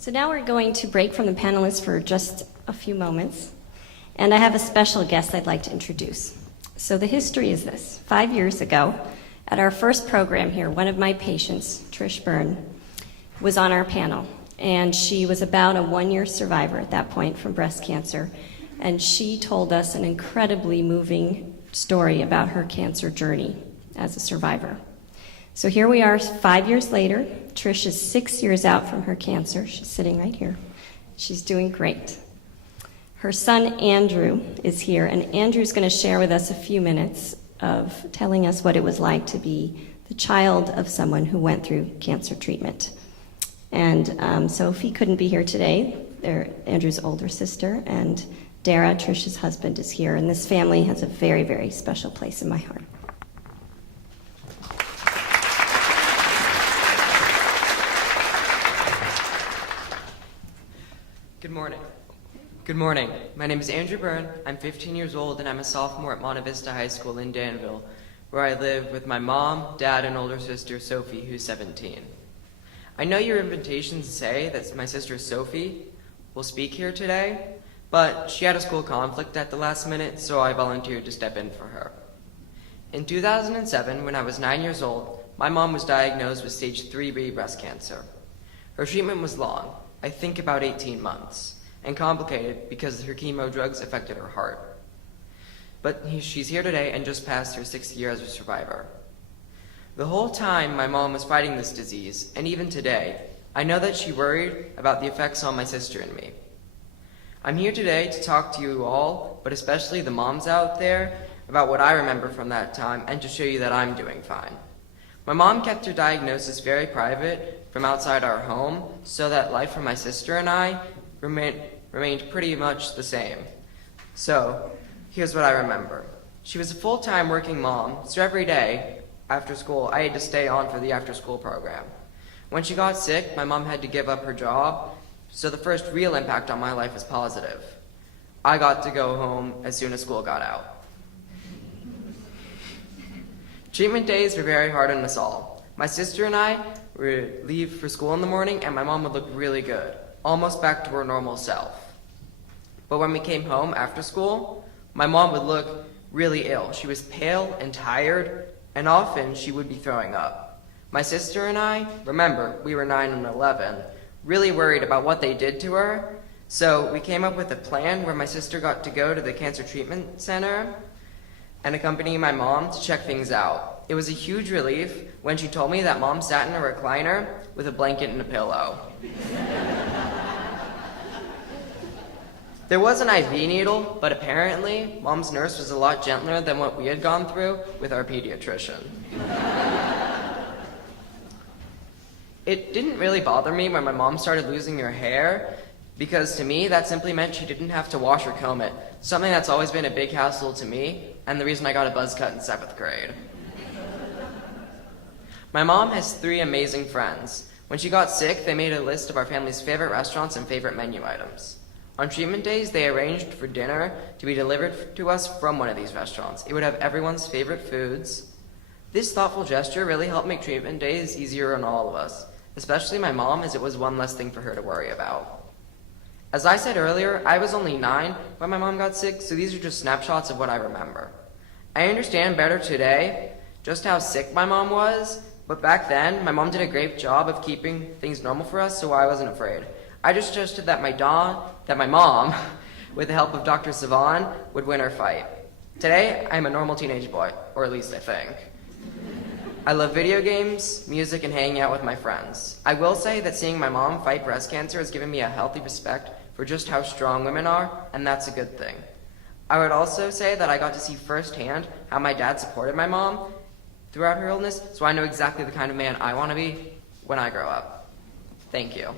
So now we're going to break from the panelists for just a few moments, and I have a special guest I'd like to introduce. So the history is this. 5 years ago, at our first program here, one of my patients, Trish Byrne, was on our panel, and she was about a 1-year survivor at that point from breast cancer, and she told us an incredibly moving story about her cancer journey as a survivor. So here we are 5 years later. Trish is 6 years out from her cancer. She's sitting right here. She's doing great. Her son, Andrew, is here, and Andrew's going to share with us a few minutes of telling us what it was like to be the child of someone who went through cancer treatment. And Sophie couldn't be here today. They're Andrew's older sister, and Dara, Trish's husband, is here, and this family has a very, very special place in my heart. Good morning. Good morning. My name is Andrew Byrne. I'm 15 years old, and I'm a sophomore at Monte Vista High School in Danville, where I live with my mom, dad, and older sister, Sophie, who's 17. I know your invitations say that my sister, Sophie, will speak here today, but she had a school conflict at the last minute, so I volunteered to step in for her. In 2007, when I was 9 years old, my mom was diagnosed with stage 3B breast cancer. Her treatment was long, I think about 18 months, and complicated because her chemo drugs affected her heart. But she's here today and just passed her 6th year as a survivor. The whole time my mom was fighting this disease, and even today, I know that she worried about the effects on my sister and me. I'm here today to talk to you all, but especially the moms out there, about what I remember from that time and to show you that I'm doing fine. My mom kept her diagnosis very private from outside our home so that life for my sister and I remained pretty much the same. So, here's what I remember. She was a full-time working mom, so every day after school I had to stay on for the after-school program. When she got sick, my mom had to give up her job, so the first real impact on my life was positive. I got to go home as soon as school got out. Treatment days were very hard on us all. My sister and I would leave for school in the morning, and my mom would look really good, almost back to her normal self. But when we came home after school, my mom would look really ill. She was pale and tired, and often she would be throwing up. My sister and I, remember, we were 9 and 11, really worried about what they did to her, so we came up with a plan where my sister got to go to the cancer treatment center and accompany my mom to check things out. It was a huge relief when she told me that mom sat in a recliner with a blanket and a pillow. There was an IV needle, but apparently mom's nurse was a lot gentler than what we had gone through with our pediatrician. It didn't really bother me when my mom started losing her hair, because to me that simply meant she didn't have to wash or comb it, something that's always been a big hassle to me, and the reason I got a buzz cut in 7th grade. My mom has 3 amazing friends. When she got sick, they made a list of our family's favorite restaurants and favorite menu items. On treatment days, they arranged for dinner to be delivered to us from one of these restaurants. It would have everyone's favorite foods. This thoughtful gesture really helped make treatment days easier on all of us, especially my mom, as it was one less thing for her to worry about. As I said earlier, I was only 9 when my mom got sick, so these are just snapshots of what I remember. I understand better today just how sick my mom was, but back then, my mom did a great job of keeping things normal for us, so I wasn't afraid. I just trusted that my mom, with the help of Dr. Savan, would win her fight. Today, I'm a normal teenage boy, or at least I think. I love video games, music, and hanging out with my friends. I will say that seeing my mom fight breast cancer has given me a healthy respect for just how strong women are, and that's a good thing. I would also say that I got to see firsthand how my dad supported my mom throughout her illness, so I know exactly the kind of man I want to be when I grow up. Thank you.